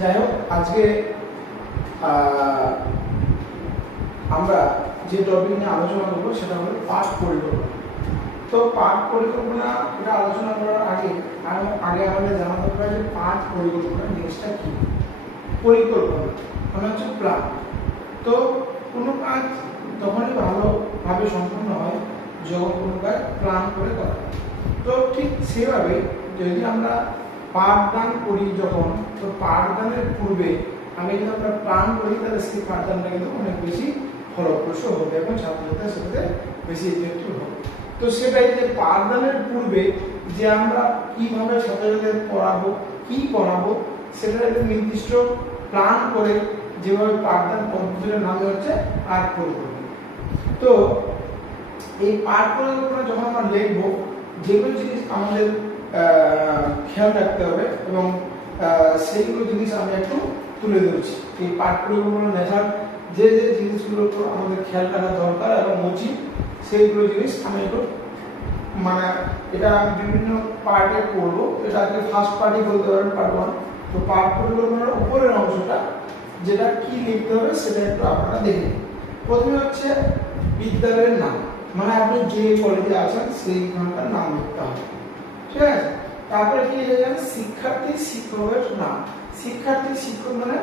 যাই হোক, আজকে আমরা যে টপিক নিয়ে আলোচনা করবো সেটা হলো পাঠ পরিকল্পনা। তো পাঠ পরিকল্পনা এটা আলোচনা করার আগে আমাদের জানা দরকার যে পাঠ পরিকল্পনা জিনিসটা কি। পরিকল্পনা মানে হচ্ছে প্ল্যান। তো কোনো কাজ তখনই ভালোভাবে সম্পূর্ণ হয় যখন কোনো কাজ প্ল্যান করে করা হয়। তো ঠিক সেভাবে যদি আমরা পাঠদান করি যখন, তো পাঠদানের পূর্বে আমি যদি আমরা প্ল্যান করি তাহলে সেই পাঠদানটা কিন্তু অনেক বেশি ফলপ্রসূ হবে এবং ছাত্রছাত্রীদের সাথে বেশি ইফেক্টিভ হবে। তো সেটাই যে পাঠদানের পূর্বে যে আমরা কিভাবে ছাত্রছাত্রীদের পড়াবো, কি পড়াবো, সেটা একটা নির্দিষ্ট প্ল্যান করে যেভাবে পাঠদান পদ্ধতির নামে হচ্ছে পাঠ পরিকল্পনা। তো এই পাঠ পরিকল্পনা যখন আমরা লিখবো, যেগুলো জিনিস আমাদের খেয়াল রাখতে হবে এবং সেইগুলো জিনিস আমি একটু তুলে ধরছি। এই পাঠ পরিকল্পনা লেখার যে যে জিনিসগুলোর উপর আমাদের খেয়াল রাখা দরকার এবং উচিত, সেইগুলো জিনিস আমি একটু মানে এটা বিভিন্ন পার্টে করবো। এটা আজকে ফার্স্ট পার্টই বলতে পারেন, পার্ট 1। তো পাঠ পরিকল্পনার উপরের অংশটা যেটা কি লিখতে হবে সেটা একটু আপনারা দেখে নিন। প্রথমে হচ্ছে বিদ্যালয়ের নাম, মানে আপনি যে কলেজে আছেন সেইখানকার নাম লিখতে হবে, ঠিক আছে। তারপরে কি লিখবেন? শিক্ষার্থী শিক্ষকের নাম। শিক্ষার্থী শিক্ষক মানে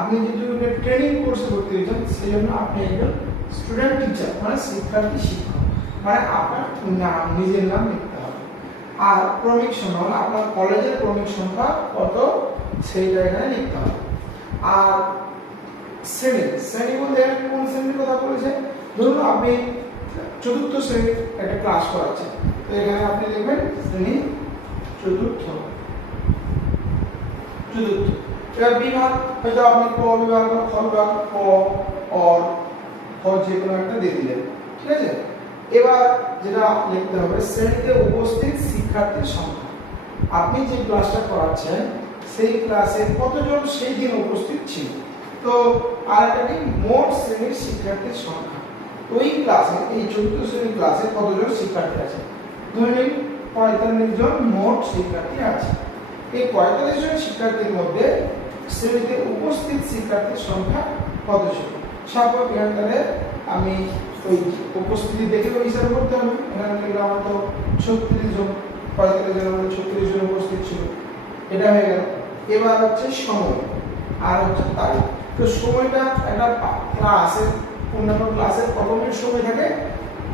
আপনি যদি ট্রেনিং কোর্সে ভর্তি হয়েছেন সেই জন্য আপনি একজন স্টুডেন্ট টিচার, মানে শিক্ষার্থী শিক্ষক, মানে আপনার নাম, নিজের নাম লিখতে হবে। আর ক্রমিক সংখ্যা মানে আপনার কলেজের ক্রমিক সংখ্যা কত সেইটা এখানে লিখতে হবে। আর শ্রেণী বলতে কোন শ্রেণীর কথা বলেছে? ধরুন আপনি চতুর্থ শ্রেণীর একটা ক্লাস করাচ্ছেন, তো এখানে আপনি লিখবেন শ্রেণী চতুর্থ। এবার বিভাগ, হয়তো আপনি ক বিভাগ বা খ বিভাগ, ক অর খ যে কোনো একটা দিয়ে দিলেন, ঠিক আছে। এবার যেটা লিখতে হবে শ্রেণীতে উপস্থিত শিক্ষার্থীর সংখ্যা। আপনি যে ক্লাসটা করাচ্ছেন সেই ক্লাসে কতজন সেই দিন উপস্থিত ছিল। তো আর একটা কি, মোট শ্রেণীর শিক্ষার্থীর সংখ্যা। ওই ক্লাসে, এই চতুর্থ শ্রেণীর ক্লাসে কতজন শিক্ষার্থী আছে? ধরে নিন 45 জন মোট শিক্ষার্থী আছে। এই 45 জন শিক্ষার্থীর মধ্যে শ্রেণীতে উপস্থিত শিক্ষার্থীর সংখ্যা কত ছিল? স্বাভাবিক এখানে আমি ওই উপস্থিতি দেখে হিসাব করতে হবে। এখানে লিখলাম আমার তো 36 জন, 45 জনের মধ্যে 36 জন উপস্থিত ছিল, এটা হয়ে গেল। এবার হচ্ছে সময় আর হচ্ছে তারিখ। তো সময়টা একটা ক্লাসের, অন্যান্য ক্লাসের কত মিনিট সময় থাকে?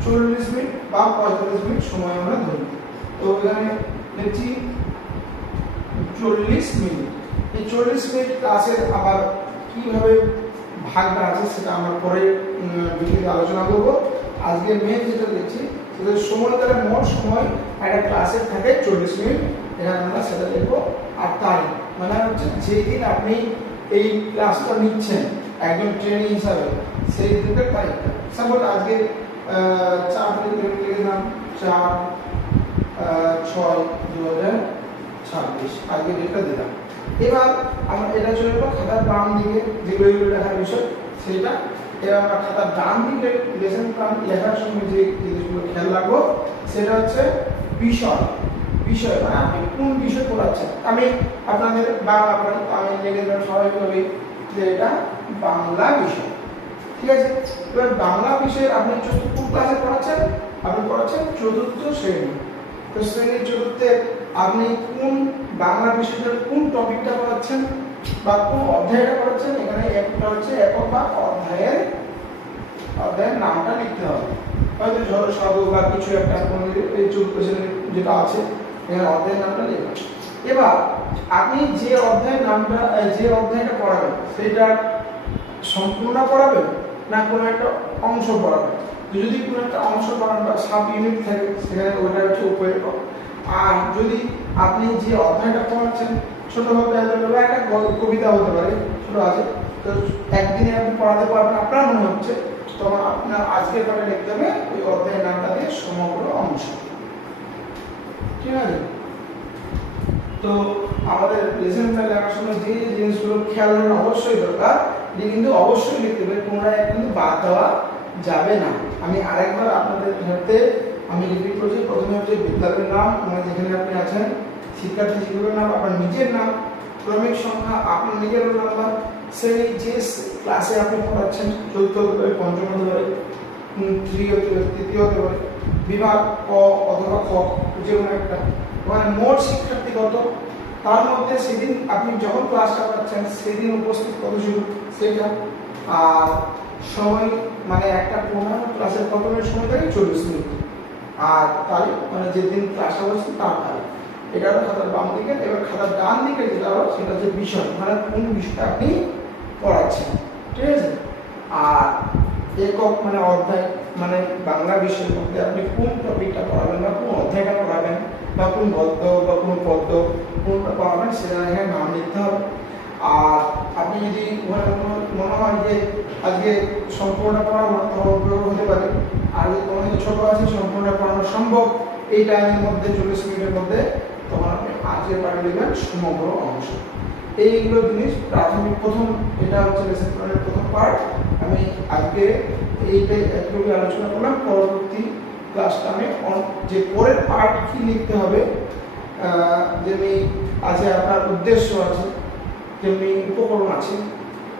40 মিনিট বা 45 মিনিট সময় আমরা ধরি। তো এখানে লিখছি 40 মিনিট। এই 40 মিনিট ক্লাসের আবার কিভাবে ভাগটা আছে সেটা আমরা পরে ভিডিওতে আলোচনা করব। আজকে মেন যেটা দেখছি সেটা সময়, তাহলে মোট সময় একটা ক্লাসের থাকে 40 মিনিট, এখানে আমরা সেটা দেখবো। আর তারিখ মানে হচ্ছে যেই দিন আপনি এই ক্লাসটা নিচ্ছেন একজন ট্রেনিং হিসাবে, সেই দিনের তারিখটা। সাপোজ আজকে 4 তারিখ লিখলাম 4/6/2026 আজকে ডেটটা দিলাম। এবার আমরা এটা চলে গেল খাতার বাম দিকে যেগুলো লেখার বিষয় সেটা। এবার আমরা খাতার ডান দিকে লেসন প্ল্যান লেখার সময় যে জিনিসগুলো খেয়াল রাখবো সেটা হচ্ছে বিষয়। মানে আপনি কোন বিষয় পড়াচ্ছেন। আমি আপনাদের বাংলা পড়াই, আমি লিখে দিলাম স্বাভাবিকভাবেই যে এটা বাংলা বিষয়, ঠিক আছে। এবার বাংলা বিষয়ে আপনি কোন ক্লাসে পড়াচ্ছেন? আপনি পড়াচ্ছেন চতুর্থ শ্রেণী। তো শ্রেণীর চতুর্থে আপনি কোন বাংলা বিষয়টার কোন টপিকটা পড়াচ্ছেন বা কোন অধ্যায়টা পড়াচ্ছেন, এখানে একটা হচ্ছে একক বা অধ্যায়ের নামটা লিখতে হবে। হয়তো ঝড় সাধু বা কিছু একটা এই চতুর্থ শ্রেণীর যেটা আছে এখানে অধ্যায়ের নামটা লিখবেন। এবার আপনি যে অধ্যায়টা পড়াবেন সেটা সম্পূর্ণ পড়াবেন না কোনো একটা অংশ পড়াবেন। যদি কোনো একটা অংশ পড়ান বা সাব ইউনিট থাকে সেখানে ওইটা হচ্ছে উপরে। আর যদি আপনি যে অধ্যায়টা পড়াচ্ছেন ছোটভাবে একটা কবিতা হতে পারে, ছোট আছে, তো একদিনে আপনি পড়াতে পারবেন আপনার মনে হচ্ছে, তখন আপনার আজকের পাঠে লিখতে হবে ওই অধ্যায়ের নামটা দিয়ে সমগ্র অংশ, ঠিক আছে। তো আমাদের লেসন প্ল্যান লেখার সময় যে জিনিসগুলো খেয়াল রাখা অবশ্যই দরকার, যে কিন্তু অবশ্যই লিখতে হবে, পুনরায় কিন্তু বাদ দেওয়া যাবে না। আমি আরেকবার আপনাদের সাথে আমি রিপিট করছি। প্রথমে হচ্ছে বিদ্যালয়ের নাম, মানে যেখানে আপনি আছেন, শিক্ষার্থী শিক্ষকের নাম, আপনার নিজের নাম, ক্রমিক সংখ্যা আপনার নিজের রোল নাম্বার, শ্রেণী যে ক্লাসে আপনি পড়াচ্ছেন, চতুর্থ হতে পারে, পঞ্চম হতে পারে, তৃতীয় হতে পারে, বিভাগ ক অথবা খ, যে কোনো একটা, মানে মোট শিক্ষার্থী কত, তার মধ্যে সেদিন আপনি যখন ক্লাসটা করাচ্ছেন সেদিন উপস্থিত কত ছিল সেটা, আর সময় মানে একটা পূর্ণাঙ্গ ক্লাসের কত মিনিট সময় থাকে, 40 মিনিট, আর তারিখ মানে যেদিন ক্লাসটা হচ্ছে তার তারিখ। এটা হলো খাতার বাম দিকে। এবার খাতার ডান দিকে যেটা হলো সেটা হচ্ছে বিষয়, মানে কোন বিষয়টা আপনি পড়াচ্ছেন, ঠিক আছে। আর একক মানে অধ্যায়, মানে বাংলা বিষয়ের মধ্যে আপনি কোন টপিকটা পড়াবেন বা কোন অধ্যায়টা পড়াবেন বা কোন গদ্য বা কোন পদ্য কোনটা পড়াবেন সেটা এখানে নাম লিখতে হবে। আর আপনি যদি মনে হয় যে আজকে সম্পূর্ণ পড়ানো তখন হতে পারে, আর যদি কোনো কিছু ছোট আছে সম্পূর্ণ পড়ানো সম্ভব এই টাইমের মধ্যে 40 মিনিটের মধ্যে, তখন আপনি আজকের পাঠে লিখবেন সমগ্র অংশ। এইগুলো জিনিস প্রাথমিক প্রথম, এটা হচ্ছে লেসন প্ল্যানের প্রথম পার্ট। আমি আজকে এইটাই একটু আলোচনা করলাম। পরবর্তী ক্লাসটা আমি যে পরের পার্ট কি লিখতে হবে, যেমনি আছে আপনার উদ্দেশ্য আছে, যেমনি উপকরণ আছে,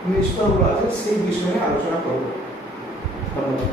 নিষ্ঠগুলো আছে, সেই বিষয়ে আলোচনা করব। ধন্যবাদ।